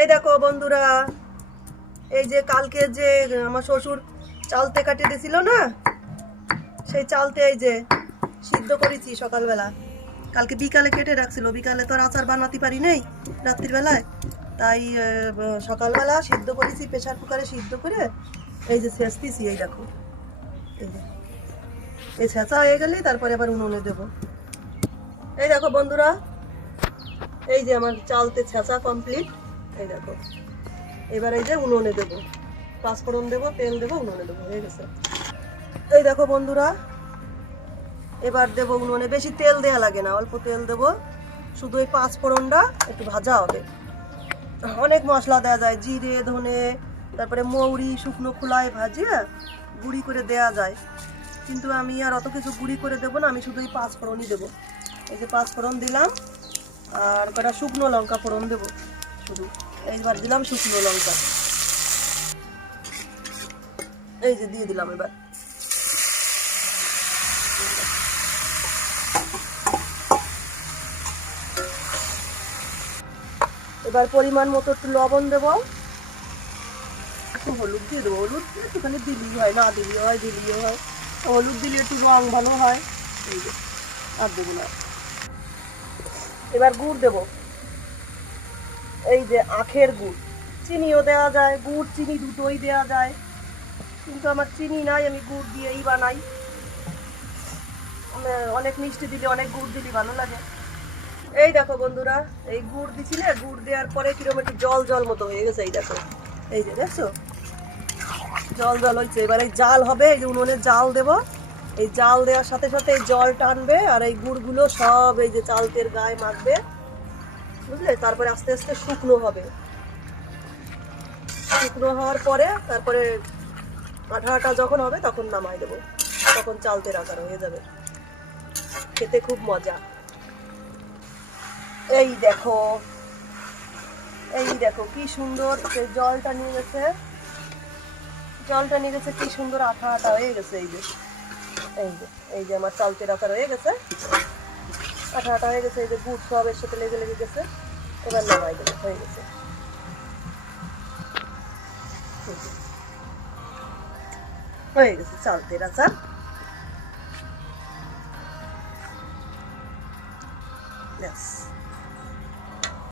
এই দেখো বন্ধুরা, এই যে কালকে যে আমার শ্বশুর চালতে কাটিয়ে দিয়েছিল না, সেই চালতে এই যে সিদ্ধ করেছি সকালবেলা। কালকে বিকালে কেটে রাখছিল, বিকালে তো আর আচার বানাতে পারি নাই রাত্রির বেলায়, তাই সকালবেলা সিদ্ধ করেছি প্রেশার কুকারে সিদ্ধ করে। এই যে ছেঁচতেছি, এই দেখো, এই যে এই ছেঁচা হয়ে গেলেই তারপরে আবার উনুনে দেবো। এই দেখো বন্ধুরা, এই যে আমার চালতে ছেঁচা কমপ্লিট। এই দেখো, এবার এই যে উনুনে দেবো, পাঁচফোড়ন দেবো, তেল দেবো, উনুনে দেবো, হয়ে গেছে। এই দেখো বন্ধুরা, এবার দেবো উনুনে, বেশি তেল দেওয়া লাগে না, অল্প তেল দেবো, শুধু এই পাঁচফোড়নটা একটু ভাজা হবে। অনেক মশলা দেওয়া যায়, জিরে, ধনে, তারপরে মৌরি, শুকনো খোলায় ভাজিয়ে গুঁড়ি করে দেওয়া যায়, কিন্তু আমি আর অত কিছু গুঁড়ি করে দেবো না, আমি শুধু এই পাঁচফোড়নই দেবো। এই যে পাঁচফোড়ন দিলাম, আর কটা শুকনো লঙ্কা ফোড়ন দেবো শুধু। এইবার দিলাম শুকনো লঙ্কা, এই যে দিয়ে দিলাম। এবার পরিমাণ মতো একটু লবণ দেবো, একটু হলুদ দিয়ে দেবো। হলুদ একটুখানি দিলেই হয়, না দিলেও হয়, দিলেও হয়। হলুদ দিলে একটু রং ভালো হয়। এই যে আর দেবো না। এবার গুড় দেবো, এই যে আখের গুড়, চিনিও দেওয়া যায়, গুড় চিনি দুটোই দেওয়া যায়, কিন্তু আমার চিনি নাই, আমি গুড় দিয়েই বানাই। অনেক মিষ্টি দিলে, অনেক গুড় দিলে ভালো লাগে। এই দেখো বন্ধুরা, এই গুড় দিছি না, গুড় দেওয়ার পরে কিরকম একটু জল জল মতো হয়ে গেছে। এই দেখো, এই যে দেখছো জল জল হচ্ছে। এবার এই জাল হবে, এই যে উনুনে জাল দেবো, এই জাল দেওয়ার সাথে সাথে এই জল টানবে, আর এই গুড়গুলো সব এই যে চালতের গায়ে মাখবে, বুঝলে? তারপরে আস্তে আস্তে শুকনো হবে। শুকনো হওয়ার পরে তারপরে আঠা আঠা যখন হবে তখন নামাই দেবো, তখন চালতের আকার হয়ে যাবে। খেতে খুব মজা। এই দেখো, এই দেখো কি সুন্দর জলটা নিয়ে গেছে, জলটা নিয়ে গেছে, কি সুন্দর আঠা আঠা হয়ে গেছে। এই যে এই যে এই যে আমার চালতের আকার হয়ে গেছে, আঠা আঠা হয়ে গেছে। এই যে গুড় সব এর সাথে লেগে লেগে গেছে। এবার নামাই দেবো, হয়ে গেছে। হয়ে গেছে চালতের আচার।